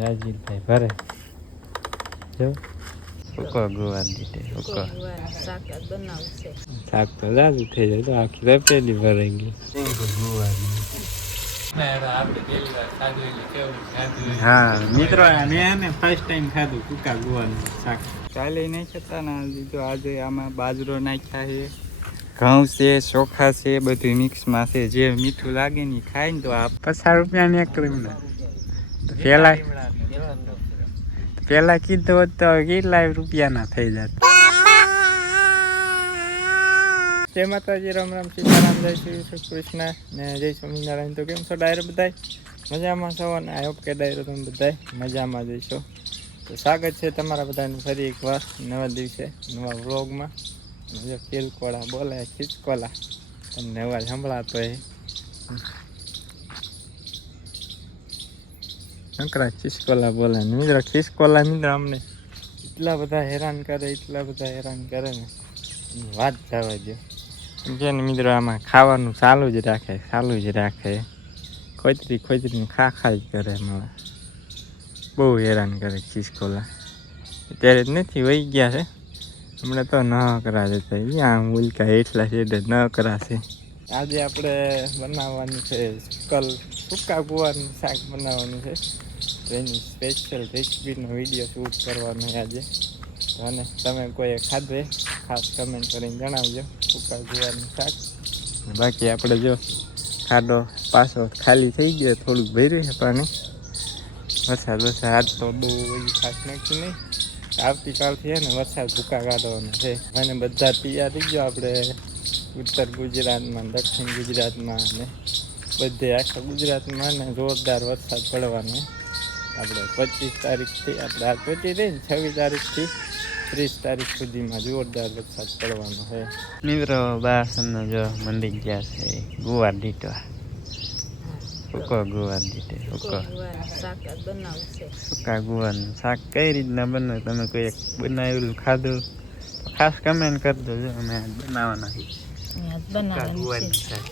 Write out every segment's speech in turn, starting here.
રાજીભાઈ ભરે. જો. ઉકો ગુવાર દીધે ઉકો શાક તો જાજુ થઈ જાય તો આખી રપેલી ભરાઈ ગઈ. હા મિત્રો મેં ને ફર્સ્ટ ટાઈમ ખાધું કુકા ગુવાનું શાક. કાલે નહીં ખાતા ને આજે આજે આમાં બાજરો નાખ્યા છે ઘઉં છે ચોખા છે બધું મિક્સમાં છે. જે મીઠું લાગે ને ખાય ને તો આ પચાસ રૂપિયા ને. એક ને પેલા કીધું હોત તો કેટલા રૂપિયાના થઈ જાત. જય માતાજી, રામ રામ, સીતારામ, જય શ્રી કૃષ્ણ ને જય સ્વામિનારાયણ. તો કેમ છો ડાયરો બધાય? મજામાં છો? અને આઈ હોપ કે ડાયરો તમે બધાય મજામાં જઈશો તો સ્વાગત છે તમારા બધાનું ફરી એકવાર નવા દિવસે, નવા વ્લોગમાં. જે ફિલકોળા બોલે ખીચકોલા તમને અવાજ સંભળાતો એ નકરા ખિસકોલા બોલે ને મિત્રો ખિસકોલા મિત્રો અમને એટલા બધા હેરાન કરે એટલા બધા હેરાન કરે ને વાત જવા દો સમજે ને મિત્રો આમાં ખાવાનું ચાલુ જ રાખે ચાલુ જ રાખે ખોતરી ખોતરીને ખા ખા જ કરે મળે બહુ હેરાન કરે ખિસકોલા અત્યારે જ નથી વહી ગયા છે હમણાં તો ન કરાશે અહીંયા ઉલકા એટલા છે ન કરાશે આજે આપણે બનાવવાનું છે કલ સૂકા ગુવારનું શાક બનાવવાનું છે એની સ્પેશિયલ રેસીપીનો વીડિયો શૂટ કરવાનો આજે. અને તમે કોઈ ખાધે ખાસ કમેન્ટ કરીને જણાવજો. કુકર ગુવારનું શાક. બાકી આપણે જો ખાડો પાછો ખાલી થઈ ગયો થોડુંક ભર્યું છે પાણી. વરસાદ વરસાદ. આજ તો બહુ ખાસ નાખ્યું નહીં આવતીકાલથી છે ને વરસાદ ભૂકા કાઢવાનો છે. અને બધા તૈયાર થઈ ગયો આપણે ઉત્તર ગુજરાતમાં દક્ષિણ ગુજરાતમાં અને બધે આખા ગુજરાતમાં ને જોરદાર વરસાદ પડવાનો. આપણે પચીસ તારીખથી આપણે આ પચી રહી ને છવ્વીસ તારીખથી ત્રીસ તારીખ સુધીમાં જોરદાર વરસાદ પડવાનો છે. મિત્રો બાસનનો જો મંદિર ગયા છે ગુવાર દીટો સૂકો ગુવાર દીટે સૂકો. શાક સૂકા ગુવાનું શાક કઈ રીતના બને? તમે કોઈ એક બનાવેલું ખાધું? તો ખાસ કમેન્ટ કરી દો અમે આજ બનાવવાના છીએ. બનાવવાનું છે શાક.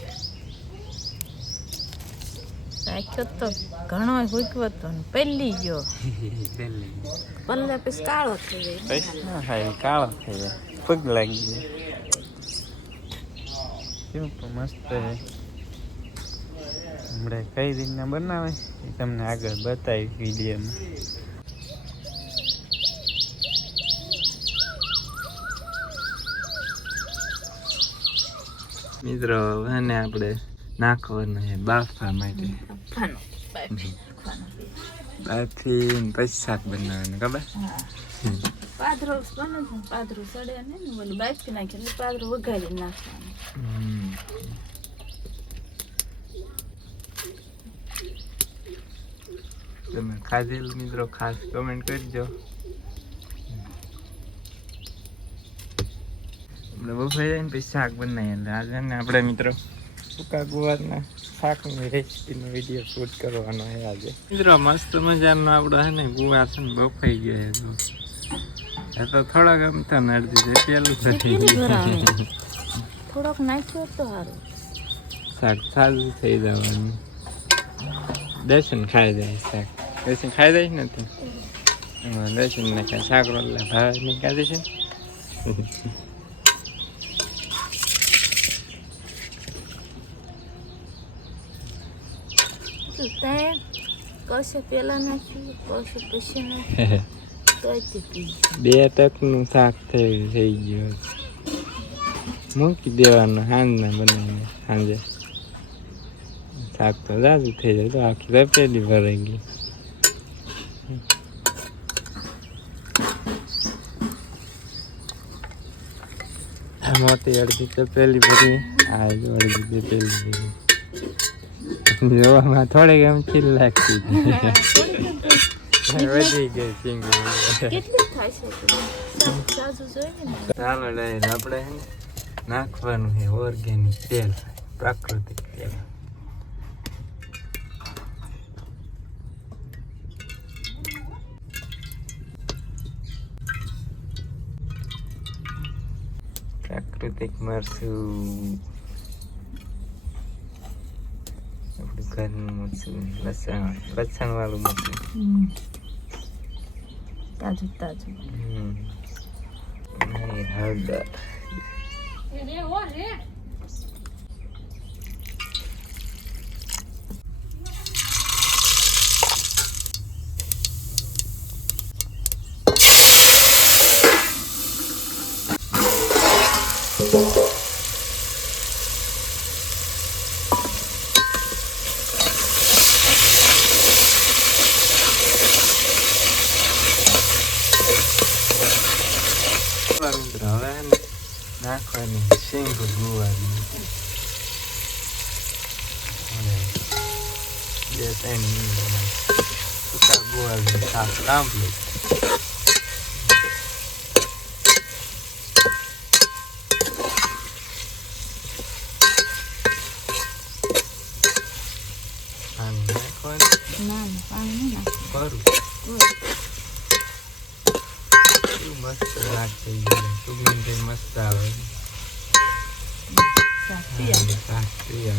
રાખ્યો તો ઘણો હુકવો તો ને પહેલી ગયો. પલ્લે પછી કાળો થઈ જાય પછી કાળો થઈ જાય પગ લાગી જાય કેવું પણ મસ્ત છે. હમણાં કઈ રીતના બનાવે એ તમને આગળ બતાવી વિડીયોમાં. મિત્રો હવે આપણે નાખવાનું છે બાફવા માટે બાફી ને પછી શાક બનાવવાનું ખબર પાદરો બને છે ને પાદરો સડે ને ને ઓલું બાફી નાખે એટલે પાદરો વઘારી નાખવાનું તમે ખાધેલું મિત્રો ખાસ કમેન્ટ કરજો બફાઈ જાય ને પછી શાક બનાવીએ એટલે આજે ને આપણે મિત્રો સૂકા ગુવારના શાકની રેસીપીનો વીડિયો શૂટ કરવાનો છે આજે. મિત્રો મસ્ત મજાનો આપણો છે ને ગુવાર છે ને બફાઈ ગયો છે તો. એ તો થોડાક આમ તો નડતી છે પેલું થઈ ગયું થોડોક નાખ્યો તો સારું શાક સારું થઈ જવાનું. દર્શન ખાઈ જાય શાક. દર્શન ખાઈ જાય ને તું? એમાં દર્શન ને કાંઈ શાક રોટલા ભાવ નીકળે છે? શું તે કશે પેલા નાખ્યું કશે પછી નાખ્યું. બે તકનું શાક થઈ થઈ ગયું મૂકી દેવાનું સાંજના બનાવીને સાંજે શાક તો જાજુ થઈ જાય તો આખી રપેલી ભરાઈ ગઈ. આ મોટી અડધી તપેલી ભરી આ અડધી તપેલી ભરી. જોવામાં થોડીક એમ ચીલ લાગતી વધી ગઈ ચીંગી કેટલી થાય છે સાજુ જોઈએ ને. ચાલો ડાયર આપણે નાખવાનું છે ઓર્ગેનિક તેલ પ્રાકૃતિક તેલ. પ્રાકૃતિક મરચું આપણું ઘરનું મરચું લસણ લસણ વાળું મરચું. તાજું તાજું હળદર મિત્રો હવે હે ને નાખવાની શીંગ ગુવાની હવે બે ત્રણ મિનિટ સૂકા શું મસ્ત ગયું સુગંધ મસ્ત આવે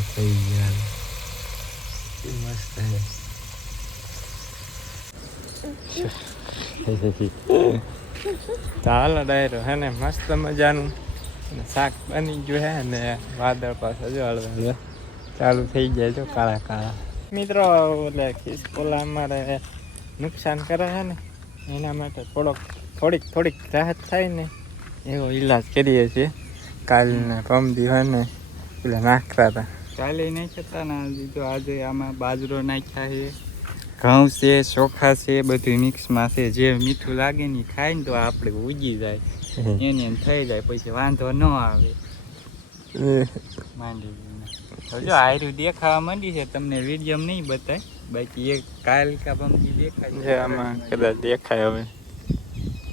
થઈ ગયા મસ્ત હે ચાલો ડાયરો, હે ને, મસ્ત મજાનું. શાક બની ગયું હે ને, વાદળ પાસે જો હળવે ચાલુ થઈ જાય જો કાળા કાળા. મિત્રો એટલે ખિસકોલા અમારે નુકસાન કરે છે ને, એના માટે થોડોક, થોડીક થોડીક રાહત થાય ને, એવો ઈલાજ કરીએ છીએ. કાલને પમદી હોય ને એટલે નાખતા હતા. કાલે નહીં કરતા ને આજે આમાં બાજરો નાખ્યા છે. ઘઉં છે ચોખા છે બધું મિક્સમાં છે. જે મીઠું લાગે ને ખાય ને તો આપણે ઉજી જાય. એને એમ થઈ જાય પછી વાંધો ન આવે. માંડી જો આયરું દેખાવા માંડી છે તમને વીડિયો નહીં બતાય. બાકી એક કાલ કા બમતી દેખાય છે. આમાં કદાચ દેખાય હવે.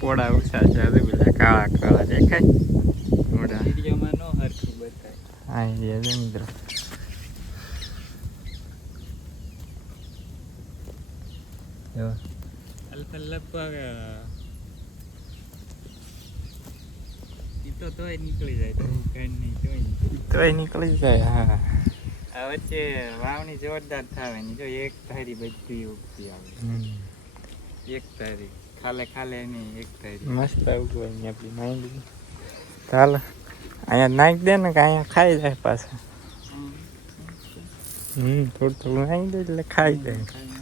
પોળા ઉછા છે બધા કાળા કાળા દેખાય. વિડીયોમાં ન હરખું બતાય. હા મિત્રો જો હલકા લગભગ ઈ તો તોય નીકળી જાય તો કઈ નહીં તોય નીકળી તોય નીકળી જાય હા આ વચ્ચે વાવણી જોરદાર થાય ને જો એક ધારી બધી ઉગતી આવે એક ધારી ખાલે ખાલે નહીં એક ધારી મસ્ત ઉગવાય ને આપણી માંડવી ચાલો અહીંયા નાખી દે ને કે અહીંયા ખાઈ જાય પાછા હમ થોડું થોડું નાખી દે એટલે ખાઈ જાય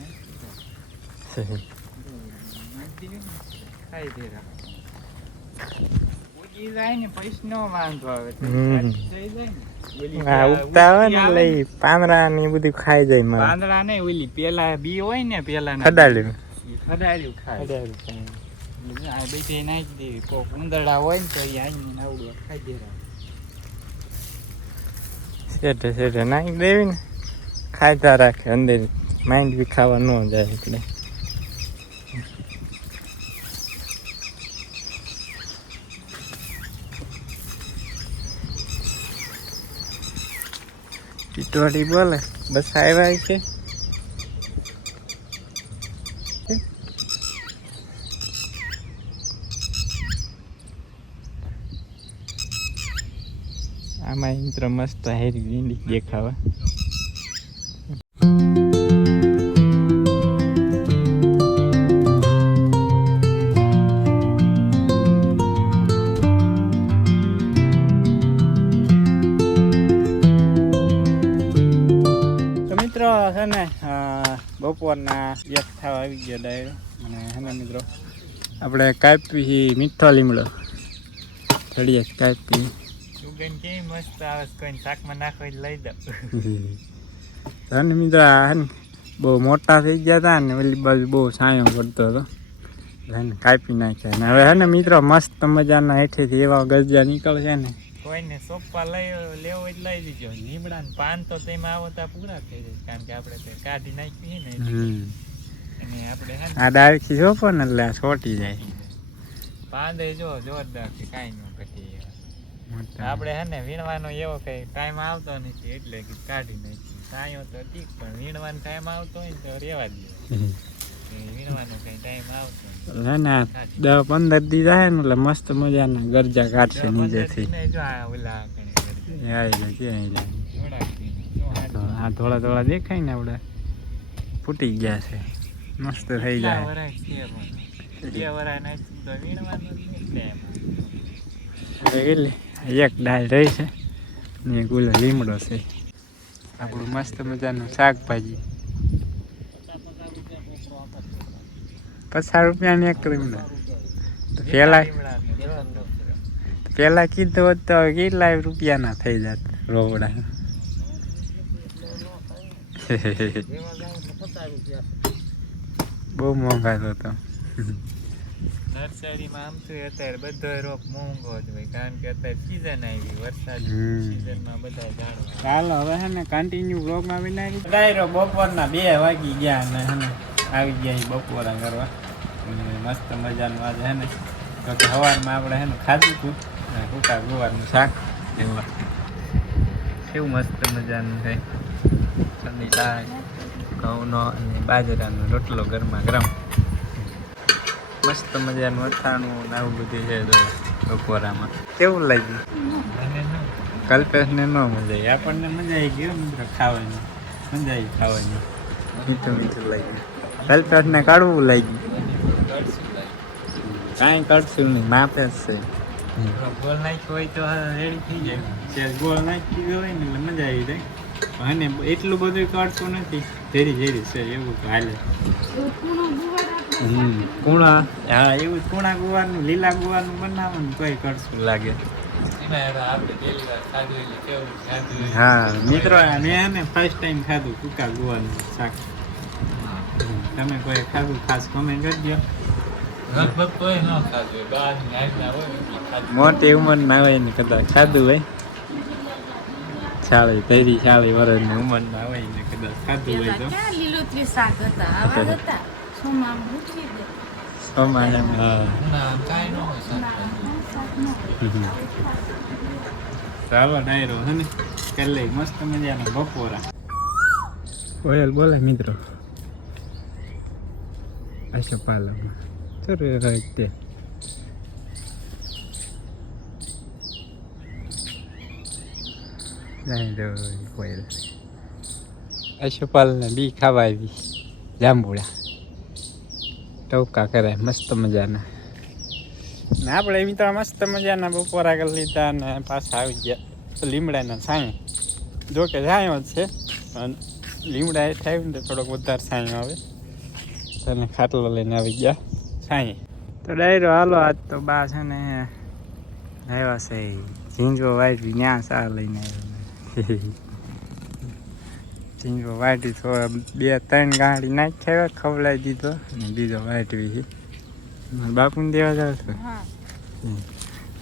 પાંદડા ને એ બધું ખાઈ જાય પાંદડા ઓલી પેલા બી હોય ને પેલા ખડાડ્યું. ખડાડ્યું ખાય. બધી નાખી દેવી કોક ઉંદરડા હોય ને તો એ આવીને આવડું ખાઈ દેવા શેઠે શેઠે નાખી દેવી ને. ખાતા રાખે અંદર માઇન્ડ બી ખાવા ન જાય એટલે. ટીટવાડી બોલે. બસ આવ્યા છે. આમાં ઇન્દ્ર મસ્ત હેરી દેખાવા. એક થાવ આવી ગયા ડાયરો અને હે મિત્રો આપણે કાપી મીઠો લીમડો. ચડીએ કાપી. સુગંધ કેવી મસ્ત આવે કોઈ શાકમાં નાખો લઈ દઉં મિત્રો બહુ મોટા થઈ ગયા હતા ને ઓલી બાજુ બહુ સાયો પડતો હતો. કાપી નાખ્યા. ને હવે હે ને મિત્રો મસ્ત મજાના હેઠેથી એવા ગજા નીકળશે ને. કોઈને સોપા લઈ લેવો જ લઈ દીજો લીમડા પાન તો તેમાં આવો તો પૂરા થઈ જાય. કારણ કે આપણે તે કાઢી નાખીએ ને આપણે આ ડાળખી જોપો ને એટલે છોટી જાય. પાંદે જો જોરદાર છે કાંઈ ન ઘટી આપણે હે ને વીણવાનો એવો કઈ ટાઈમ આવતો નથી એટલે કે કાઢી નાખી કાંઈ તો ઠીક પણ વીણવાનો ટાઈમ આવતો હોય ને તો રેવા દે. હે દસ પંદર દી જાય ને એટલે મસ્ત મજાના ગરજા કાઢશે નીચેથી. આ થોડા થોડા દેખાય ને આપણે ફૂટી ગયા છે. મસ્ત થઈ જાય. ને એક ડાળ રહી છે ને એક લીમડો છે. આપણું મસ્ત મજાનું શાકભાજી. પચાસ રૂપિયાની એક લીમડો તો પેલા પેલા કીધું હોત તો કેટલા રૂપિયાના થઈ જાત રોવડા બહુ મોંઘા તો તો નર્સરીમાં આમ તો અત્યારે બધો રોપ મોંઘો જ હોય કારણ કે અત્યારે સીઝન આવી વરસાદ હમ. સીઝનમાં બધા ઝાડવા ચાલો હવે હે ને કન્ટિન્યુ બ્લોગમાં વિનારી ડાયરો બપોરના બે વાગી ગયા ને હે ને આવી ગયા ઈ બપોરા કરવા અને મસ્ત મજાનું આજે હે ને તો કે સવારમાં આપણે હે ને ખાધું હતું સૂકા ગુવારનું શાક કેવું મસ્ત મજાનું છે ઠંડી શાક ઘઉંનો અને બાજરાનો રોટલો ગરમા ગરમ મસ્ત મજાનું અથાણું ને આવું બધું છે તો બપોરામાં. કેવું લાગ્યું? કલ્પેશને ન મજા આવી આપણને મજા આવી ગયો મિત્રો ખાવાની. મજા આવી ખાવાની. મીઠું મીઠું લાગ્યું. કલ્પેશને કાઢવું લાગ્યું. કાંઈ કરશું નહીં માફે જ છે ગોળ નાખ્યો હોય તો રેડી થઈ જાય. ત્યારે ગોળ નાખી ગયો હોય ને એટલે મજા આવી જાય. અને એટલું બધું કરતું નથી. ધીરે ધીરે છે એવું હાલે. કુણા. હા એવું કુણા ગુવારનું લીલા ગુવારનું બનાવવાનું કોઈ કરશું લાગે. હા. મિત્રો મેં ફર્સ્ટ ટાઈમ ખાધું કુકા ગુવાનું શાક. તમે કોઈ ખાધું ખાસ કમેન્ટ કરજો. લગભગ કોઈ ન ખાધું હોય. ને કદાચ ખાધું. હોય ને કદાચ ખાધું હોય. ચાળી તૈરી ચાળી વર્ષની ઉંમરના હોય ને કદાચ ખાધું હોય તો. લીલોતરી શાક હતા? આવા હતા. સોમાં ભૂખી દે સોમાં એમ ના કાંઈ ન ચાલો ડાયરો હે ને? કરી મસ્ત મજાનો બપોરા. કોયલ બોલે મિત્રો. અશો પાલમાં ચરે રાખતે ડાયરો કોયલ બી ખાવા આવી જાંબુડા ટવકા કરે મસ્ત મજાના ને આપણે મિત્રો મસ્ત મજાના બપોરા કરી લીધા અને પાછા આવી ગયા લીમડાના છાંય જો કે છાંયો જ છે પણ લીમડા એ થાય ને થોડોક વધારે છાંયો આવે તને ખાટલો લઈને આવી ગયા છાંય તો ડાયરો હાલો આજ તો બા છે ને આવ્યા છે. ઝીંજો વાઈટ ત્યાં સા લઈને આવ્યો ઝીંજો વાઈટ થોડા બે ત્રણ ગાડી નાખ્યા ખવડાવી દીધો અને બીજો વાઈટ વી બાપુને દેવા જાવ છો? હા.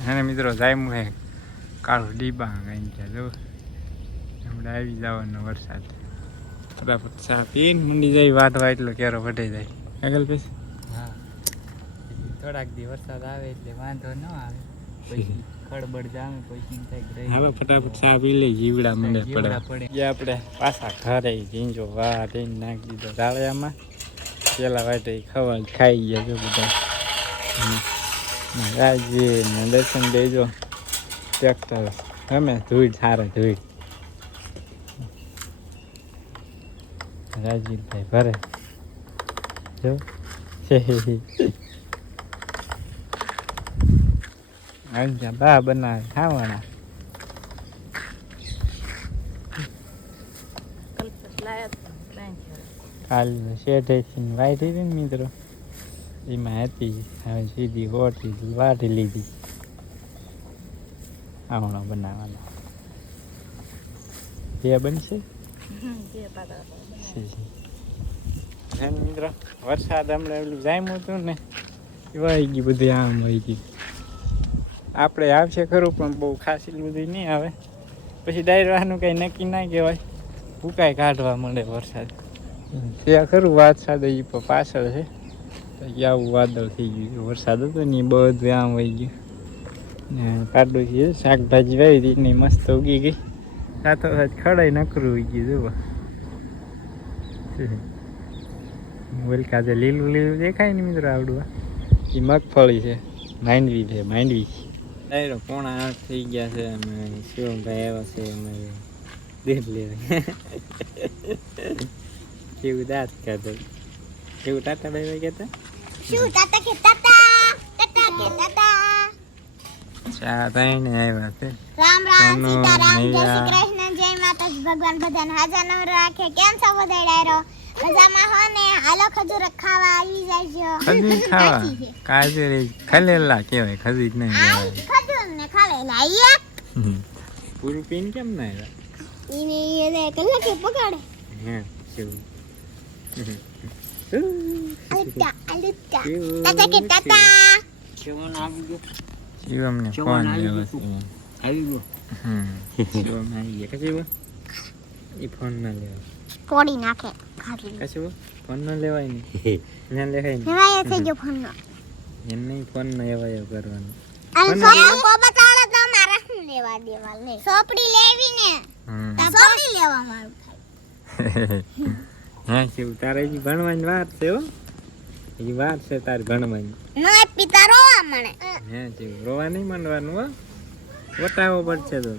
અને મિત્રો જામ્યું હે કાળું ડીબા કઈ ગયા જવું હમણાં આવી જવાનો વરસાદ. ફટાફટ ચા પીને મંડી જાય વાટવા એટલો કેરો વઢાઈ જાય. આગળ પછી થોડાક દી વરસાદ આવે એટલે વાંધો ન આવે. પછી ખડબડ જામે કોઈ ચિંતા થાય રહી હવે ફટાફટ ચા પી લઈ જીવડા મને પડે પડે. જે આપણે પાછા ઘરે જીંજો વાહ દઈને નાખી દીધો. ડાળિયામાં પેલા વાટે ખવા ખાઈ ગયા જો બધા. હમ. ને દર્શન દેજો. ટ્રેક્ટર ગમે ધૂળ સારે ધૂળ. રાજીભાઈ ભરે. જો. ગયા બા બનાવે ખાવાના. કાલનું શેઠેથી વાઢી હતી ને મિત્રો એમાં હતી હવે સીધી ઓટી વાઢી લીધી. આવણો બનાવવાનો. બે બનશે? મિત્રો વરસાદ હમણાં એટલું જામ્યું હતું ને એ વહી ગયું બધું આમ વહી ગયું. આપણે આવશે ખરું, પણ બહુ ખાસી બધું નહીં આવે. પછી ડાયરવાનું કંઈ નક્કી ના કહેવાય. ભૂકાઈ કાઢવા મળે વરસાદ. ત્યાં ખરું વરસાદ એ પણ પાછળ છે. આવું વાદળ થઈ ગયું વરસાદ હતો ને એ બધું આમ વહી ગયું. ને કાઢું છે, શાકભાજી વાવી હતી ને મસ્ત ઉગી ગઈ. સાથો સાથ ખડાઈ નકરું ઉગી ગયું, જુઓ. બોલકા જે લીલું લીલું દેખાય ને મિત્રો આવડું એ મગફળી છે, માંડવી છે, માંડવી ડાયરો પોણા આઠ થઈ ગયા છે અમે શિવમભાઈ આવ્યા છે અમે દેખ લે કેવું દાંત કાઢે કેવું ટાટા ભાઈ ભાઈ કહેતા શું તાતા કે તાતા તાતા કે તાતા ચા તઈને આવ્યા છે રામ રામ સીતારામ જય. શ્રી કૃષ્ણ જય માતાજી ભગવાન બધાને હાજર નવર રાખે કેમ છો બધા ડાયરો મજામાં હો ને હાલો ખજૂર ખાવા આવી જાયજો ખજૂર ખાવા છે. કાજરી ખલેલા કહેવાય ખજૂર નહીં એક પૂરું પીન કેમ ના આવ્યા એને એને કલાકે પકડે હે શું અલુટા અલુટા તાતા કે તાતા કેવું આવી ગયો શિવમને ફોન આવી લેવો ગયું. છે આવી ગયો હમ શિવમ આવી ગયા કશું એ ફોન ના લેવાય તોડી નાખે ખાલી કશું ફોન ન લેવાય ને ના લેવાય ને હેવાય થઈ ગયો ફોન નો એમ નહીં ફોન નો એવાયો કરવાનો અને પણ સોપડી કો બતાડો તો મારા શું લેવા દેવા લે. સોપડી લેવી ને હમ. સોપડી લેવા મારું હા શિવ તારે હજી ભણવાની વાર છે હો. હજી વાર છે તારે ભણવાની. ના પિતા રોવા મને હે શિવ રોવા નહીં માંડવાનું હો. વટાવો પડશે તો.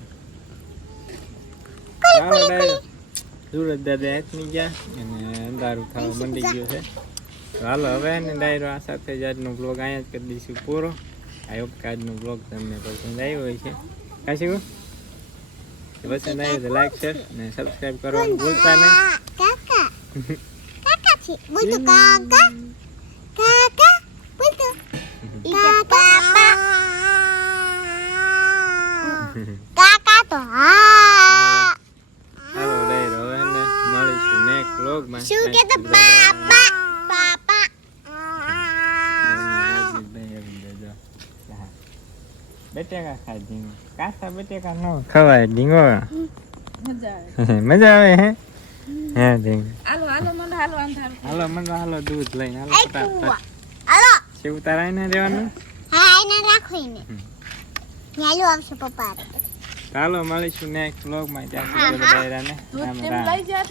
સુરત દાદા હાથની ગયા અને અંધારું થવા મંડી ગયું છે. તો હાલો હવે ને ડાયરો આ સાથે જ આજનો બ્લોગ અહીંયા જ કરી દઈશું. પૂરો. આ હોપ કે આજનો બ્લોગ તમને પસંદ આવ્યો હોય છે કાશી પસંદ આવ્યો તો લાઈક શેર અને સબસ્ક્રાઈબ કરવાનું ભૂલતા નહીં કાકા કાકા છે બોલ તો કાકા કાકા બોલ તો કાકા કાકા તો હા હાલો ડાયરો હવે એને મળીશું નેક્સ્ટ બ્લોગમાં શું કે બટેકા ખાય ઢીંગો કાચા બટેકા ન ખવાય ઢીંગો મજા આવે. હે હે? ઢીંગો હાલો હાલો મને હાલો અંધારું હાલો મને હાલો દૂધ લઈને હાલો ફટાફટ. હાલો. શિવ તારા ને દેવાનું? હા એને રાખો એને. ન્યાલું આવશે પપ્પા ચાલો મળીશું નેક્સ્ટ બ્લોગમાં ત્યાં સુધી બધા રામ રામ. લઈ જા